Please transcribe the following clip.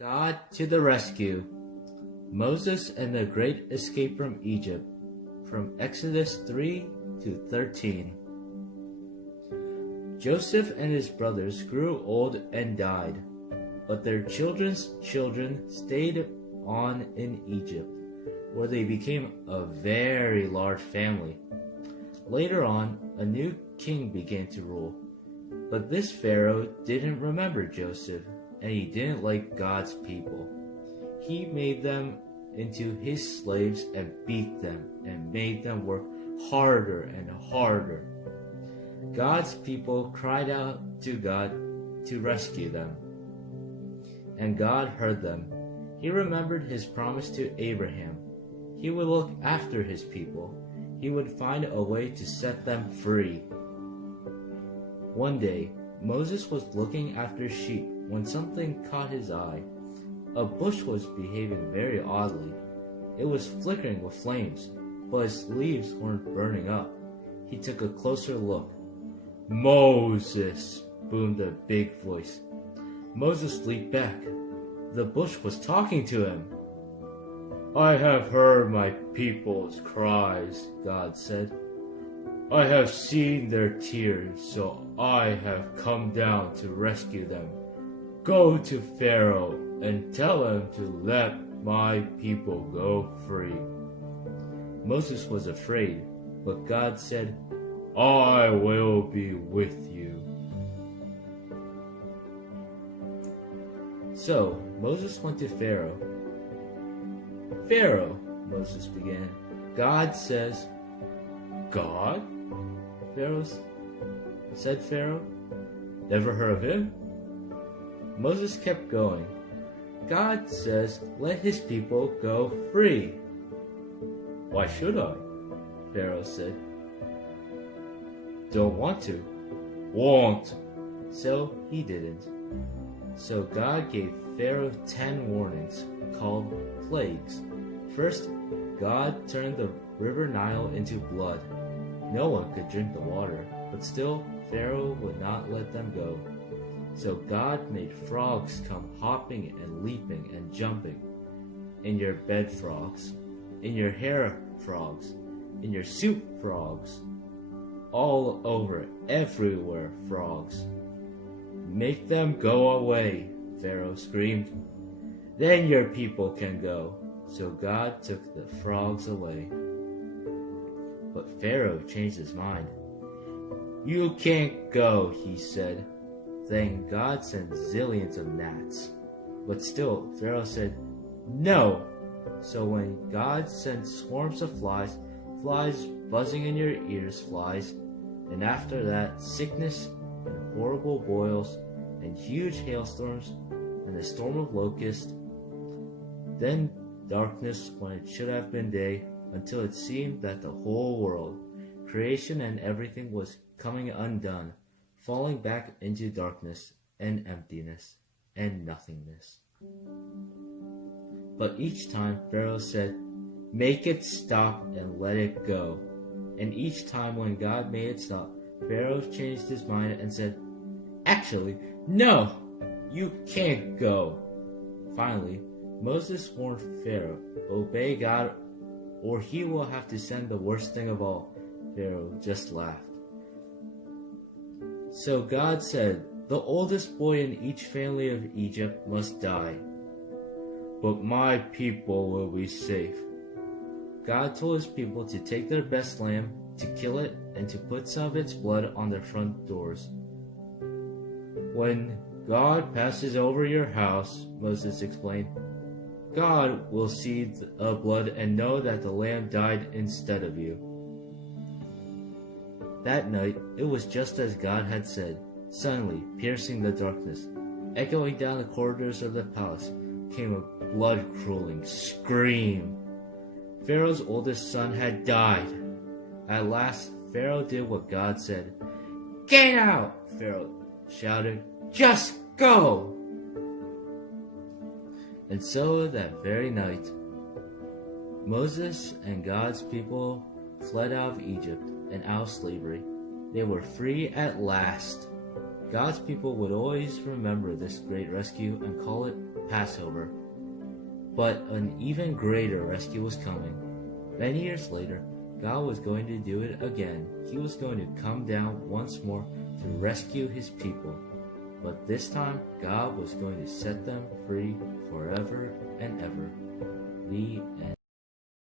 God to the rescue. Moses and the great escape from Egypt, from Exodus 3 to 13. Joseph and his brothers grew old and died, but their children's children stayed on in Egypt, where they became a very large family. Later on, a new king began to rule, but this Pharaoh didn't remember Joseph, and he didn't like God's people. He made them into his slaves and beat them and made them work harder and harder. God's people cried out to God to rescue them, and God heard them. He remembered his promise to Abraham. He would look after his people. He would find a way to set them free. One day, Moses was looking after sheep when something caught his eye. A bush was behaving very oddly. It was flickering with flames, but its leaves weren't burning up. He took a closer look. "Moses!" boomed a big voice. Moses leaped back. The bush was talking to him. "I have heard my people's cries," God said. "I have seen their tears, so I have come down to rescue them. Go to Pharaoh and tell him to let my people go free." Moses was afraid, but God said, "I will be with you." So Moses went to Pharaoh. "Pharaoh," Moses began, "God says..." "God?" said Pharaoh. "Never heard of him?" Moses kept going. "God says, let his people go free." "Why should I?" Pharaoh said. "Don't want to." "Won't." So he didn't. So God gave Pharaoh 10 warnings, called plagues. First, God turned the river Nile into blood. No one could drink the water, but still Pharaoh would not let them go. So God made frogs come hopping and leaping and jumping. In your bed frogs, in your hair frogs, in your soup frogs, all over, everywhere frogs. "Make them go away," Pharaoh screamed. "Then your people can go." So God took the frogs away. But Pharaoh changed his mind. "You can't go," he said. Then God sent zillions of gnats. But still, Pharaoh said, "No." So when God sent swarms of flies, flies buzzing in your ears, flies, and after that, sickness and horrible boils and huge hailstorms and a storm of locusts, then darkness when it should have been day, until it seemed that the whole world, creation and everything was coming undone, falling back into darkness and emptiness and nothingness. But each time Pharaoh said, "Make it stop and let it go." And each time when God made it stop, Pharaoh changed his mind and said, "Actually, no, you can't go." Finally, Moses warned Pharaoh, "Obey God or he will have to send the worst thing of all." Pharaoh just laughed. So God said, "The oldest boy in each family of Egypt must die, but my people will be safe." God told his people to take their best lamb, to kill it, and to put some of its blood on their front doors. "When God passes over your house," Moses explained, "God will see the blood and know that the lamb died instead of you." That night, it was just as God had said. Suddenly, piercing the darkness, echoing down the corridors of the palace, came a blood-curdling scream. Pharaoh's oldest son had died. At last, Pharaoh did what God said. "Get out!" Pharaoh shouted. "Just go!" And so that very night, Moses and God's people fled out of Egypt and out of slavery. They were free at last. God's people would always remember this great rescue and call it Passover. But an even greater rescue was coming. Many years later, God was going to do it again. He was going to come down once more to rescue his people. But this time, God was going to set them free forever and ever. The end.